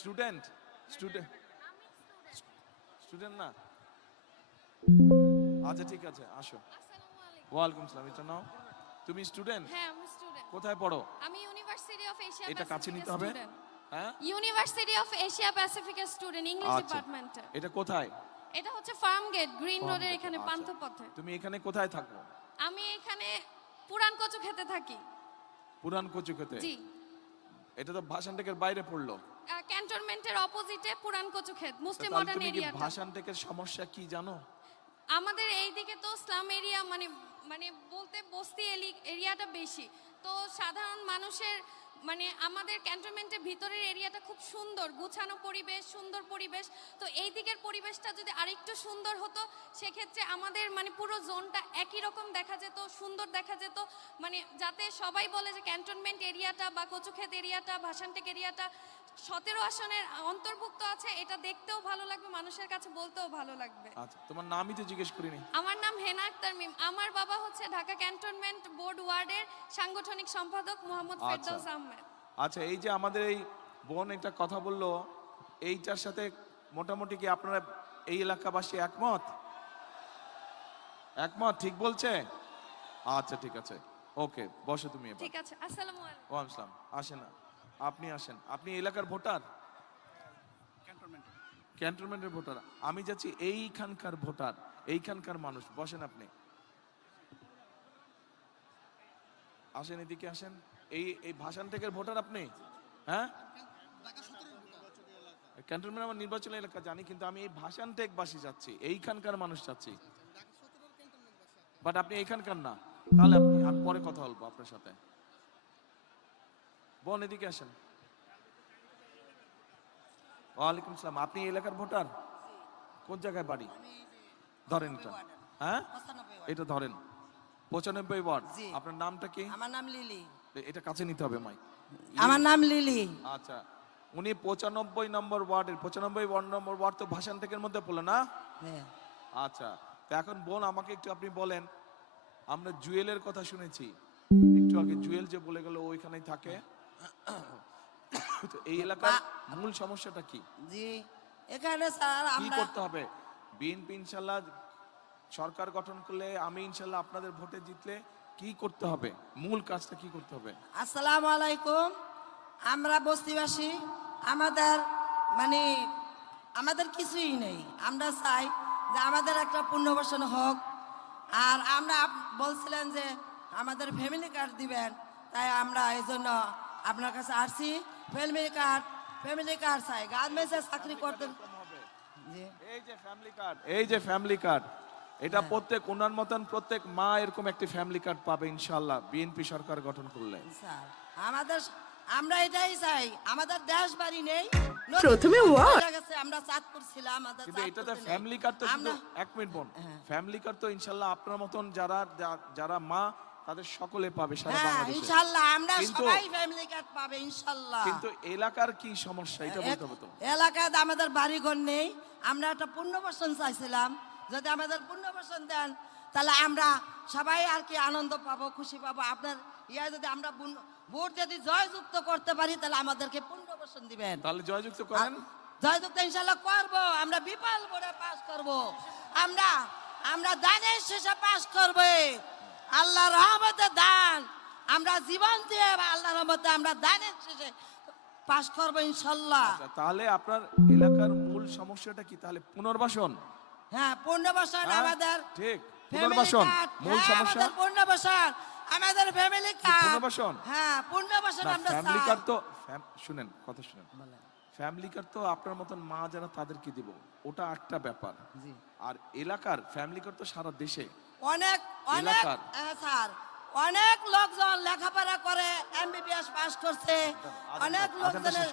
Student student student না? আচ্ছা ঠিক আছে আসো। ওয়ালাইকুম সালাম এটা নাও। তুমি স্টুডেন্ট? হ্যাঁ আমি স্টুডেন্ট। কোথায় পড়ো? আমি ইউনিভার্সিটি অফ এশিয়া এটা কাছে নিতে হবে। হ্যাঁ? ইউনিভার্সিটি অফ এশিয়া প্যাসিফিকের স্টুডেন্ট ইংলিশ ডিপার্টমেন্টে এটা কোথায়? এটা হচ্ছে ফার্ম গেট গ্রিন রোডের এখানে আচ্ছা। পান্থপথে। তুমি এখানে কোথায় থাকো? আমি এখানে পুরান কচু খেতে থাকি। পুরান কচুকেতে জি। এটা তো ভাষানটেকের বাইরে পড়ল। ক্যান্টনমেন্টের অপোজিটে পুরান কচু ক্ষেত মুসলিম মডার্ন এরিয়া ভাষানটেকের সমস্যা কি জানো? আমাদের এই দিকে তো স্লাম এরিয়া মানে মানে বলতে বস্তি এরিয়াটা বেশি। তো সাধারণ মানুষের মানে আমাদের ক্যান্টনমেন্টের ভিতরের এরিয়াটা খুব সুন্দর, গুছানো পরিবেশ, সুন্দর পরিবেশ। তো এই দিকের পরিবেশটা যদি আরেকটু সুন্দর হতো, সেক্ষেত্রে আমাদের মানে পুরো জোনটা একই রকম দেখা যেত, সুন্দর দেখা যেত। মানে যাতে সবাই বলে যে ক্যান্টনমেন্ট এরিয়াটা বা কচুক্ষেত এরিয়াটা ভাসানটেক এরিয়াটা সতেরো আসনের অন্তর্ভুক্ত আছে এটা দেখতেও ভালো লাগবে মানুষের কাছে বলতেও ভালো লাগবে। আচ্ছা তোমার নামই তো জিজ্ঞেস করিনি। আমার নাম হেনা আক্তার মিম। আমার বাবা হচ্ছে ঢাকা ক্যান্টনমেন্ট বোর্ড ওয়ার্ডের সাংগঠনিক সম্পাদক মোহাম্মদ আচ্ছা। ফেরদৌস আহমেদ। আচ্ছা এই যে আমাদের এই বোন একটা কথা বলল এইটার সাথে মোটামুটি কি আপনারা এই এলাকাবাসী একমত? একমত ঠিক বলছে? আচ্ছা ঠিক আছে। ওকে বসো তুমি ঠিক আছে আসসালামু আলাইকুম। ও আসলাম আসেন না। আপনি আসেন। আপনি এলাকার ভোটার? ক্যান্টনমেন্টের ভোটার। আমি যাচ্ছি এইখানকার ভোটার এইখানকার মানুষ। বসেন আপনি। আসেন এদিকে আসেন। এই এই ভাষান থেকে ভোটার আপনি? হ্যাঁ? ক্যান্টনমেন্ট আমার নির্বাচনী এলাকা জানি কিন্তু আমি এই ভাষান টেক বাসী যাচ্ছি। এইখানকার মানুষ যাচ্ছি। বাট আপনি এইখানকার না। তাহলে আপনি পরে কথা বলব আপনার সাথে। বোন এদিকে আসেন। ওয়ালাইকুম সালাম আপনি এলাকার ভোটার? কোন জায়গায় বাড়ি? ধরেন এটা। হ্যাঁ? এটা ধরেন। পঁচানব্বই ওয়ার্ড। আপনার নামটা কি? আমার নাম লিলি। এটা কাছে নিতে হবে মাইক। আমার নাম লিলি। আচ্ছা। উনি পঁচানব্বই নম্বর ওয়ার্ডের। পঁচানব্বই ওয়ার্ড নম্বর ওয়ার্ড তো ভাষান টেকের মধ্যে পড়ল না? হ্যাঁ। আচ্ছা। তো এখন বোন আমাকে একটু আপনি বলেন। আমরা জুয়েলের কথা শুনেছি। একটু আগে জুয়েল যে বলে গেল ওইখানেই থাকে। তো এই এলাকার মূল সমস্যাটা কি? জি এখানে স্যার কি আমরা করতে হবে? বিএনপি ইনশাল্লাহ সরকার গঠন করলে আমি ইনশাল্লাহ আপনাদের ভোটে জিতলে কি করতে হবে? মূল কাজটা কি করতে হবে? আসসালামু আলাইকুম। আমরা বস্তিবাসী আমাদের মানে আমাদের কিছুই নেই। আমরা চাই যে আমাদের একটা পুনর্বাসন হোক। আর আমরা আপ- বলছিলেন যে আমাদের ফ্যামিলি কার্ড দিবেন তাই আমরা এই জন্য আপনার কাছে আসছি। ফ্যামিলি কার্ড ফ্যামিলি কার্ড চাই গার্মেন্টসে চাকরি করতে এই যে ফ্যামিলি কার্ড এই যে ফ্যামিলি কার্ড এটা প্রত্যেক ওনার মতন প্রত্যেক মা এরকম একটি ফ্যামিলি কার্ড পাবে ইনশাল্লাহ বিএনপি সরকার গঠন করলে। আমাদের আমরা এটাই চাই আমাদের দেশ বাড়ি নেই প্রথমে? হয়ে আমরা চাঁদপুর ছিলাম আমাদের কিন্তু এটাতে ফ্যামিলি কার্ড তো আমরা এক মিনিট বোন হ্যাঁ। ফ্যামিলি কার্ড তো ইনশাল্লাহ আপনার মতন যারা যারা মা তাদের সকলে পাবে সারা হ্যাঁ বাংলাদেশে। ইনশাল্লাহ আমরা সবাই ফ্যামিলি কার্ড পাবে ইনশাল্লাহ। কিন্তু এলাকার কি সমস্যা এটা বলতে হবে তো। এলাকায় আমাদের বাড়িঘর নেই আমরা একটা পুণ্যবাসন চাইছিলাম। যদি আমাদের পুণ্যবাসন দেন তাহলে আমরা সবাই আর কি আনন্দ পাবো খুশি পাবো। আপনার ইয়া যদি আমরা ভোট যদি জয়যুক্ত করতে পারি তাহলে আমাদেরকে পুণ্যবাসন দিবেন। তাহলে জয়যুক্ত করেন। জয়যুক্ত ইনশাল্লাহ করব আমরা বিপাল বোর্ডে পাস করব। আমরা আমরা দানের শেষে পাস করব আল্লাহ রহমতে দান। আমরা জীবন দিয়ে আল্লাহ রহমতে আমরা দানের শেষে পাস করব ইনশাল্লাহ। আচ্ছা, তাহলে আপনার এলাকার মূল সমস্যাটা কি? তাহলে পুনর্বাসন? হ্যাঁ পুণ্যবাসন হ্যাঁ, আমাদের ঠিক পুনর্বাসন মূল হ্যাঁ, সমস্যা? পুণ্যবাসন আমাদের ফ্যামিলি কার্ড পুনর্বাসন? হ্যাঁ পুণ্যবাসন না আমরা ফ্যামিলি কার্ড তো শুনেন কথা শুনেন। ফ্যামিলি কার্ড তো আপনার মতন মা যারা তাদেরকে দিব ওটা একটা ব্যাপার। জি। আর এলাকার ফ্যামিলি কার্ড তো সারা দেশে। অনেক অনেক। হ্যাঁ, স্যার অনেক লোকজন লেখাপড়া করে এমবিবিএস পাস করছে অনেক লোকজনের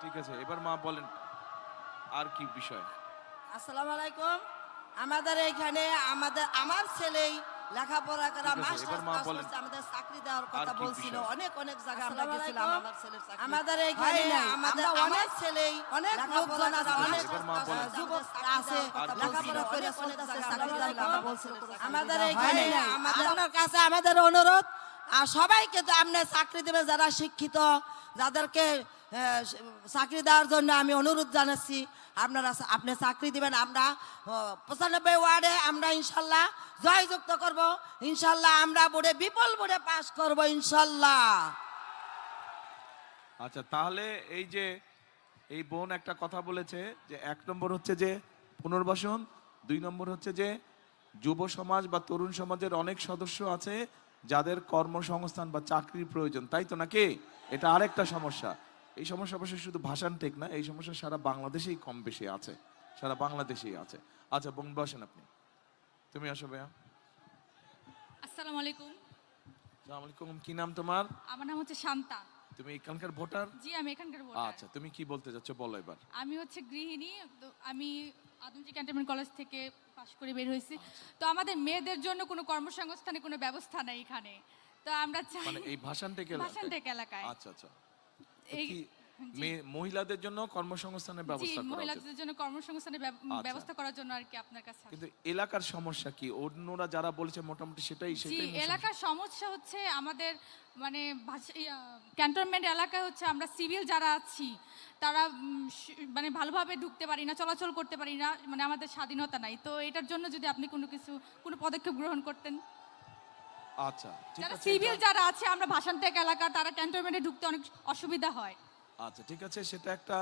ঠিক আছে এবার মা বলেন আর কি বিষয় আসসালামু আলাইকুম আমাদের এখানে আমাদের আমার ছেলেই লেখাপড়া করা মাস্টার্স পাস করছে আমাদের চাকরি দেওয়ার কথা বলছিল অনেক অনেক জায়গা আমরা গেছিলাম আমার ছেলের চাকরি আমাদের নাই। আমাদের অনেক ছেলেই অনেক লোকজন আছে, অনেক। যুবক আছে লেখাপড়া করে চলতেছে, চাকরি দেওয়ার কথা বলছিল। আমাদের নাই। আমাদের আপনার কাছে আমাদের অনুরোধ আর সবাইকে তো আপনি চাকরি দেবে যারা শিক্ষিত যাদেরকে চাকরি দেওয়ার জন্য আমি অনুরোধ জানাচ্ছি। আপনারা আপনি চাকরি দিবেন, আমরা পঁচানব্বই ওয়ার্ডে আমরা ইনশাল্লাহ জয়যুক্ত করব। ইনশাল্লাহ আমরা বোর্ডে, বিপুল বোর্ডে পাস করব ইনশাল্লাহ। আচ্ছা তাহলে এই যে, এই বোন একটা কথা বলেছে যে, এক নম্বর হচ্ছে যে, পুনর্বাসন, দুই নম্বর হচ্ছে যে, যুব সমাজ বা তরুণ সমাজের অনেক সদস্য আছে যাদের কর্মসংস্থান বা চাকরির প্রয়োজন। তাই তো নাকি? এটা আরেকটা সমস্যা। এই সমস্যা অবশ্য শুধু ভাষান টেক না এই সমস্যা সারা বাংলাদেশেই কম বেশি আছে সারা বাংলাদেশেই আছে। আচ্ছা বোন বসেন আপনি। তুমি আসো ভাইয়া। আসসালামু আলাইকুম। আসসালামু আলাইকুম কি নাম তোমার? আমার নাম হচ্ছে শান্তা। তুমি এখানকার ভোটার? জি আমি এখানকার আচ্ছা তুমি কি বলতে যাচ্ছ বলো এবার। আমি হচ্ছে গৃহিণী আমি আদমজি ক্যান্টনমেন্ট কলেজ থেকে পাশ করে বের হয়েছি। তো আমাদের মেয়েদের জন্য কোনো কর্মসংস্থানে কোনো ব্যবস্থা নেই এখানে। তো আমরা চাই মানে এই ভাষান টেক ভাষান এলাকায়। আচ্ছা আচ্ছা। এই মহিলাদের জন্য কর্মসংস্থানের ব্যবস্থা করা মহিলাদের জন্য কর্মসংস্থানের আচ্ছা। ব্যবস্থা করার জন্য আর কি আপনার কাছে কিন্তু এলাকার সমস্যা কি? অন্যরা যারা বলেছে মোটামুটি সেটাই সেটাই এলাকার সমস্যা হচ্ছে আমাদের মানে ক্যান্টনমেন্ট এলাকায় হচ্ছে আমরা সিভিল যারা আছি তারা মানে ভালোভাবে ঢুকতে পারি না চলাচল করতে পারি না মানে আমাদের স্বাধীনতা নাই। তো এটার জন্য যদি আপনি কোনো কিছু কোনো পদক্ষেপ গ্রহণ করতেন। আচ্ছা যারা সিভিল যারা আছে আমরা ভাষানটেক এলাকা তারা ক্যান্টনমেন্টে ঢুকতে অনেক অসুবিধা হয়। আচ্ছা ঠিক আছে সেটা একটা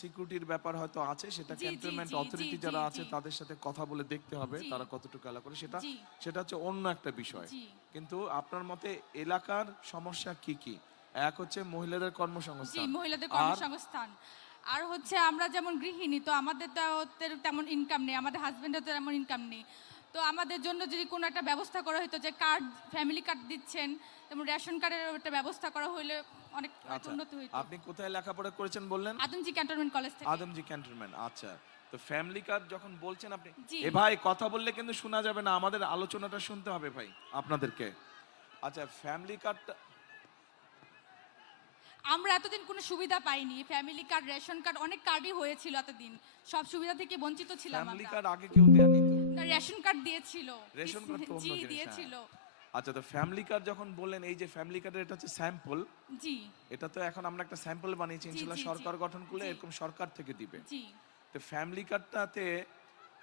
সিকিউরিটির ব্যাপার হয়তো আছে সেটা ক্যান্টনমেন্ট অথরিটি যারা আছে তাদের সাথে কথা বলে দেখতে হবে তারা কতটুকু এলাকা করে সেটা সেটা হচ্ছে অন্য একটা বিষয়। কিন্তু আপনার মতে এলাকার সমস্যা কি কি? এক হচ্ছে মহিলাদের কর্মসংস্থান। মহিলাদের আর কর্মসংস্থান। আর হচ্ছে আমরা যেমন গৃহিণী তো আমাদের তো তেমন ইনকাম নেই আমাদের হাজবেন্ডের তো তেমন ইনকাম নেই। তো আমাদের জন্য যদি কোনো একটা ব্যবস্থা করা হতো যে কার্ড ফ্যামিলি কার্ড দিচ্ছেন তেমন রেশন কার্ডের একটা ব্যবস্থা করা হলে অনেক আচ্ছা উন্নত হইতো। আপনি কোথায় লেখাপড়া করেছেন বললেন? আদমজি ক্যান্টনমেন্ট কলেজ থেকে। আদমজি ক্যান্টনমেন্ট আচ্ছা। তো ফ্যামিলি কার্ড যখন বলছেন আপনি এ ভাই কথা বললে কিন্তু শোনা যাবে না আমাদের আলোচনাটা শুনতে হবে ভাই আপনাদেরকে। আচ্ছা ফ্যামিলি কার্ডটা আমরা এতদিন কোনো সুবিধা পাইনি। ফ্যামিলি কার্ড রেশন কার্ড অনেক কার্ডই হয়েছিল এতদিন। সব সুবিধা থেকে বঞ্চিত ছিলাম ফ্যামিলি কার্ড আগে কেউ দেয়নি। রেশন কার্ড দিয়েছিল রেশন কার্ড তো অন্য হ্যাঁ। দিয়েছিল আচ্ছা তো ফ্যামিলি কার্ড যখন বললেন এই যে ফ্যামিলি কার্ডের এটা হচ্ছে স্যাম্পল জি এটা তো এখন আমরা একটা স্যাম্পল বানিয়েছি জি, জি। সরকার গঠন করলে জি। এরকম সরকার থেকে দিবে জি তো ফ্যামিলি কার্ডটাতে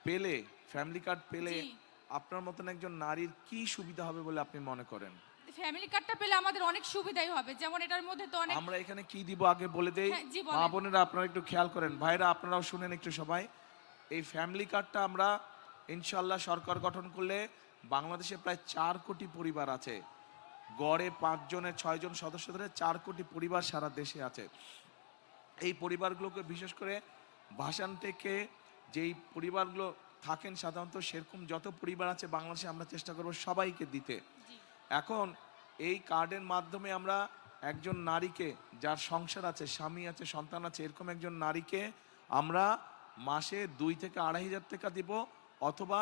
পেলে ফ্যামিলি কার্ড পেলে জি। আপনার মতন একজন নারীর কি সুবিধা হবে বলে আপনি মনে করেন ফ্যামিলি কার্ডটা পেলে আমাদের অনেক সুবিধাই হবে যেমন এটার মধ্যে তো অনেক আমরা এখানে কি দিব আগে বলে দেই হ্যাঁ, জি, বলেন। মা বোনেরা আপনারা একটু খেয়াল করেন ভাইরা আপনারাও শুনেন একটু সবাই এই ফ্যামিলি কার্ডটা আমরা ইনশাল্লাহ সরকার গঠন করলে বাংলাদেশে প্রায় চার কোটি পরিবার আছে। গড়ে পাঁচজনের ছয়জন সদস্য ধরে চার কোটি পরিবার সারা দেশে আছে। এই পরিবারগুলোকে বিশেষ করে ভাষান থেকে যেই পরিবারগুলো থাকেন সাধারণত সেরকম যত পরিবার আছে বাংলাদেশে আমরা চেষ্টা করব সবাইকে দিতে। এখন এই কার্ডের মাধ্যমে আমরা একজন নারীকে যার সংসার আছে স্বামী আছে সন্তান আছে এরকম একজন নারীকে আমরা মাসে দুই থেকে আড়াই হাজার টাকা দিব। অথবা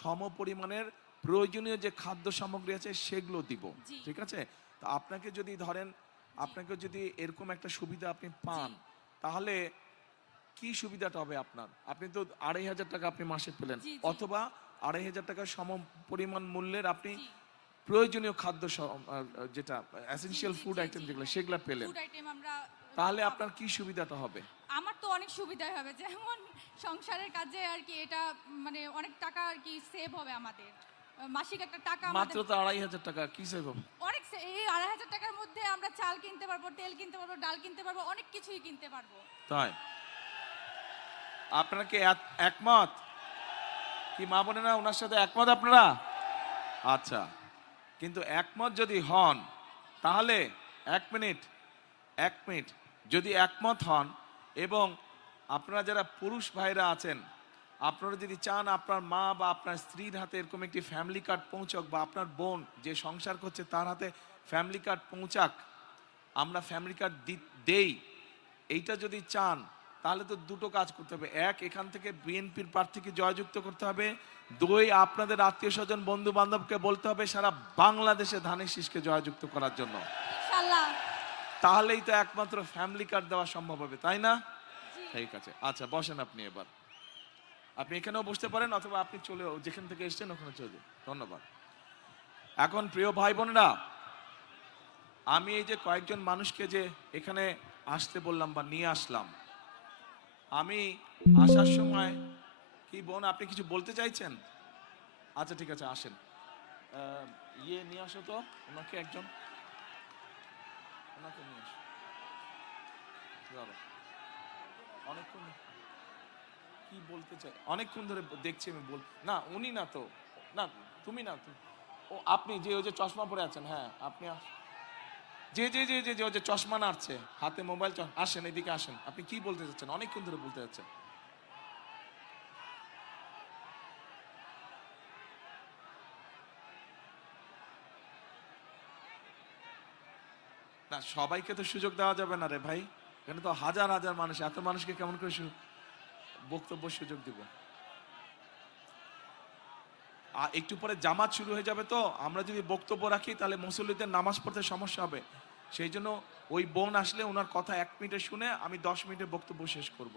সম পরিমাণের প্রয়োজনীয় যে খাদ্য সামগ্রী আছে সেগুলো দিব। ঠিক আছে? তো আপনাকে যদি ধরেন আপনাকে যদি এরকম একটা সুবিধা আপনি পান তাহলে কি সুবিধাটা হবে আপনার? আপনি তো আড়াই হাজার টাকা আপনি মাসে পেলেন। অথবা আড়াই হাজার টাকা সম পরিমাণ মূল্যের আপনি প্রয়োজনীয় খাদ্য যেটা অ্যাসেনশিয়াল ফুড আইটেম যেগুলো। সেগুলো পেলেন। তাহলে আপনার কি সুবিধাটা হবে? আমার তো অনেক সুবিধাই হবে। যেমন সংসারের কাজে আর কি এটা মানে অনেক টাকা আর কি সেভ হবে আমাদের। মাসিক একটা টাকা মাত্র তো আড়াই হাজার টাকা কি সেভ হবে? অনেক এই আড়াই হাজার টাকার মধ্যে আমরা চাল কিনতে পারব তেল কিনতে পারব ডাল কিনতে পারব অনেক কিছুই কিনতে পারব। তাই? আপনারা কি এক- একমত? কি মা বোনেরা ওনার সাথে একমত আপনারা? আচ্ছা কিন্তু একমত যদি হন তাহলে এক মিনিট এক মিনিট যদি একমত হন এবং আপনারা যারা পুরুষ ভাইরা আছেন আপনারা যদি চান আপনার মা বা আপনার স্ত্রীর হাতে এরকম একটি ফ্যামিলি কার্ড পৌঁছক বা আপনার বোন যে সংসার করছে তার হাতে ফ্যামিলি কার্ড পৌঁছাক আমরা ফ্যামিলি কার্ড দেই। এইটা যদি চান তাহলে তো দুটো কাজ করতে হবে। এক এখান থেকে বিএনপির প্রার্থীকে জয়যুক্ত করতে হবে। দুই আপনাদের আত্মীয় স্বজন বন্ধু বান্ধবকে বলতে হবে সারা বাংলাদেশে ধানের শীষকে জয়যুক্ত করার জন্য। তাহলেই তো একমাত্র ফ্যামিলি কার্ড দেওয়া সম্ভব হবে তাই না? ঠিক আছে। আচ্ছা বসেন আপনি এবার। আপনি এখানেও বসতে পারেন অথবা আপনি চলে যেখান থেকে এসেছেন ওখানে চলে। ধন্যবাদ। এখন প্রিয় ভাই বোনেরা, আমি এই যে কয়েকজন মানুষকে যে এখানে আসতে বললাম বা নিয়ে আসলাম, আমি আসার সময় কি বোন, আপনি কিছু বলতে চাইছেন? আচ্ছা ঠিক আছে, আসেন। ইয়ে নিয়ে আসো তো, ওনাকে একজন। ওনাকে নিয়ে আসো। অনেকক্ষণ কি বলতে চাই? অনেকক্ষণ ধরে দেখছি আমি বল না, উনি না তো। না, তুমি না তুমি ও, আপনি যে ওই যে চশমা পরে আছেন হ্যাঁ আপনি যে যে যে যে যে ওই যে চশমা নাড়ছে, হাতে মোবাইল আসেন, এদিকে আসেন। আপনি কি বলতে চাচ্ছেন? অনেকক্ষণ ধরে বলতে যাচ্ছেন না, সবাইকে তো সুযোগ দেওয়া যাবে না রে ভাই। এখানে তো হাজার হাজার মানুষ, এত মানুষকে কেমন করে বক্তব্য সুযোগ দিব? আর একটু পরে জামাত শুরু হয়ে যাবে তো, আমরা যদি বক্তব্য রাখি, তাহলে মুসল্লিদের নামাজ পড়তে সমস্যা হবে। সেই জন্য ওই বোন আসলে ওনার কথা এক মিনিটে শুনে আমি দশ মিনিটে বক্তব্য শেষ করব।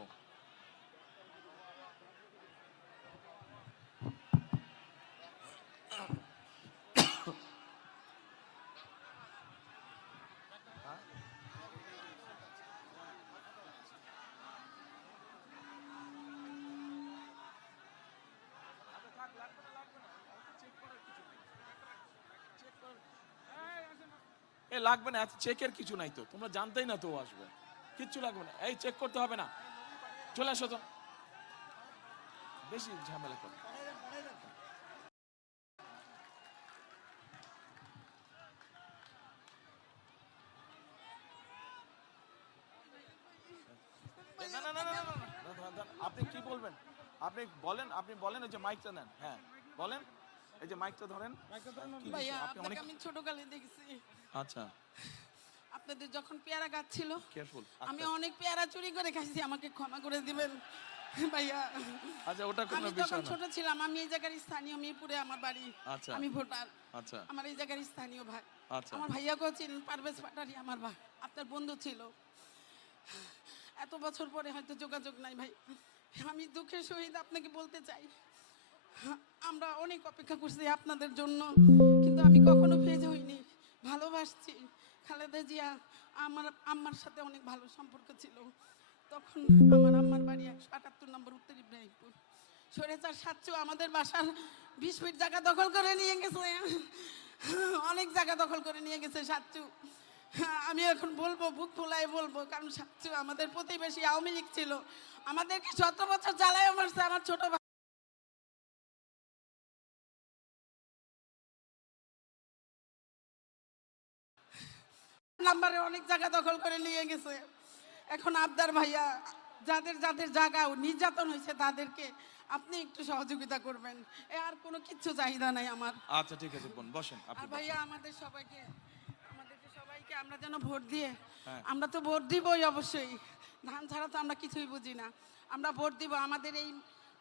লাগবে না চেকের কিছু নাই তো তোমরা জানতেই না তো আসবে কিচ্ছু লাগবে না এই চেক করতে হবে না চলে আসো তো বেশি ঝামেলা করে আপনি কি বলবেন আপনি বলেন আপনি বলেন ওই যে মাইকটা নেন হ্যাঁ বলেন এই যে মাইকটা ধরেন ছোট আমি ছোটকালে দেখছি আচ্ছা। আপনাদের যখন পেয়ারা গাছ ছিল কেয়ারফুল আমি অনেক পেয়ারা চুরি করে খাইছি আমাকে ক্ষমা করে দিবেন। ভাইয়া আচ্ছা ওটা কোনো বিষয় না। ছোট ছিলাম আমি এই জায়গার স্থানীয় মিরপুরে আমার বাড়ি আচ্ছা। আমি ভোটার। আচ্ছা। আমার এই জায়গার স্থানীয় ভাই। আচ্ছা। আমার ভাইয়াকেও চিনেন পারভেজ পাটারি আমার ভাই আপনার বন্ধু ছিল। এত বছর পরে হয়তো যোগাযোগ নাই ভাই। আমি দুঃখের সহিত আপনাকে বলতে চাই আমরা অনেক অপেক্ষা করছি আপনাদের জন্য কিন্তু আমি কখনো খালেদা জিয়া আমার আম্মার সাথে অনেক ভালো সম্পর্ক ছিল। তখন আমার আম্মার বাড়ি একশো আটাত্তর নম্বর উত্তর ইব্রাহিমপুর। সরেচার সাতচু আমাদের বাসার বিশ ফিট জায়গা দখল করে নিয়ে গেছে। অনেক জায়গা দখল করে নিয়ে গেছে সাতচু আমি এখন বলব, বুক ফুলাই বলব, কারণ সাতচু আমাদের প্রতিবেশী আওয়ামী লীগ ছিল। আমাদেরকে সতেরো বছর চালায় মারছে আমার ছোট নাম্বারে অনেক জায়গা দখল করে নিয়ে গেছে। এখন আবদার ভাইয়া যাদের যাদের জায়গা নির্যাতন হয়েছে তাদেরকে আপনি একটু সহযোগিতা করবেন। এ আর কোনো কিচ্ছু চাহিদা নাই আমার। আচ্ছা ঠিক আছে বোন বসেন আর ভাইয়া আমাদের সবাইকে আমাদেরকে সবাইকে আমরা যেন ভোট দিয়ে হ্যাঁ। আমরা তো ভোট দিবই অবশ্যই। ধান ছাড়া তো আমরা কিছুই বুঝি না। আমরা ভোট দিব আমাদের এই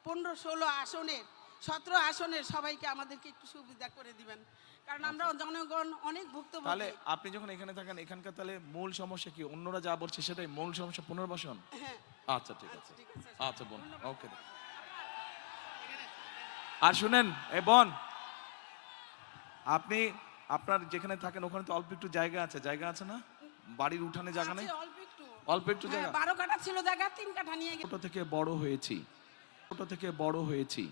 পনেরো ষোলো আসনের সতেরো আসনের সবাইকে আমাদেরকে একটু সুবিধা করে দিবেন। কারণ আমরা জনগণ অনেক আচ্ছা। তাহলে আপনি যখন এখানে থাকেন এখানকার তাহলে মূল সমস্যা কি? অন্যরা যা বলছে সেটাই মূল সমস্যা পুনর্বাসন? হ্যাঁ। আচ্ছা ঠিক আছে। আচ্ছা, ঠিক আছে। আচ্ছা। বোন। ওকে আর শুনেন এ বোন আপনি আপনার যেখানে থাকেন ওখানে তো অল্প একটু জায়গা আছে। জায়গা আছে না? বাড়ির উঠানে জায়গা নেই? অল্প একটু। হ্যাঁ, জায়গা? বারো কাঠা ছিল জায়গা তিন কাঠা নিয়ে ছোট থেকে বড় হয়েছি। ছোট থেকে বড় হয়েছি।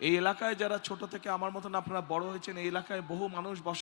এই এলাকায় যারা ছোট থেকে আমার মতন আপনারা বড় হয়েছেন, এই এলাকায় বহু মানুষ বস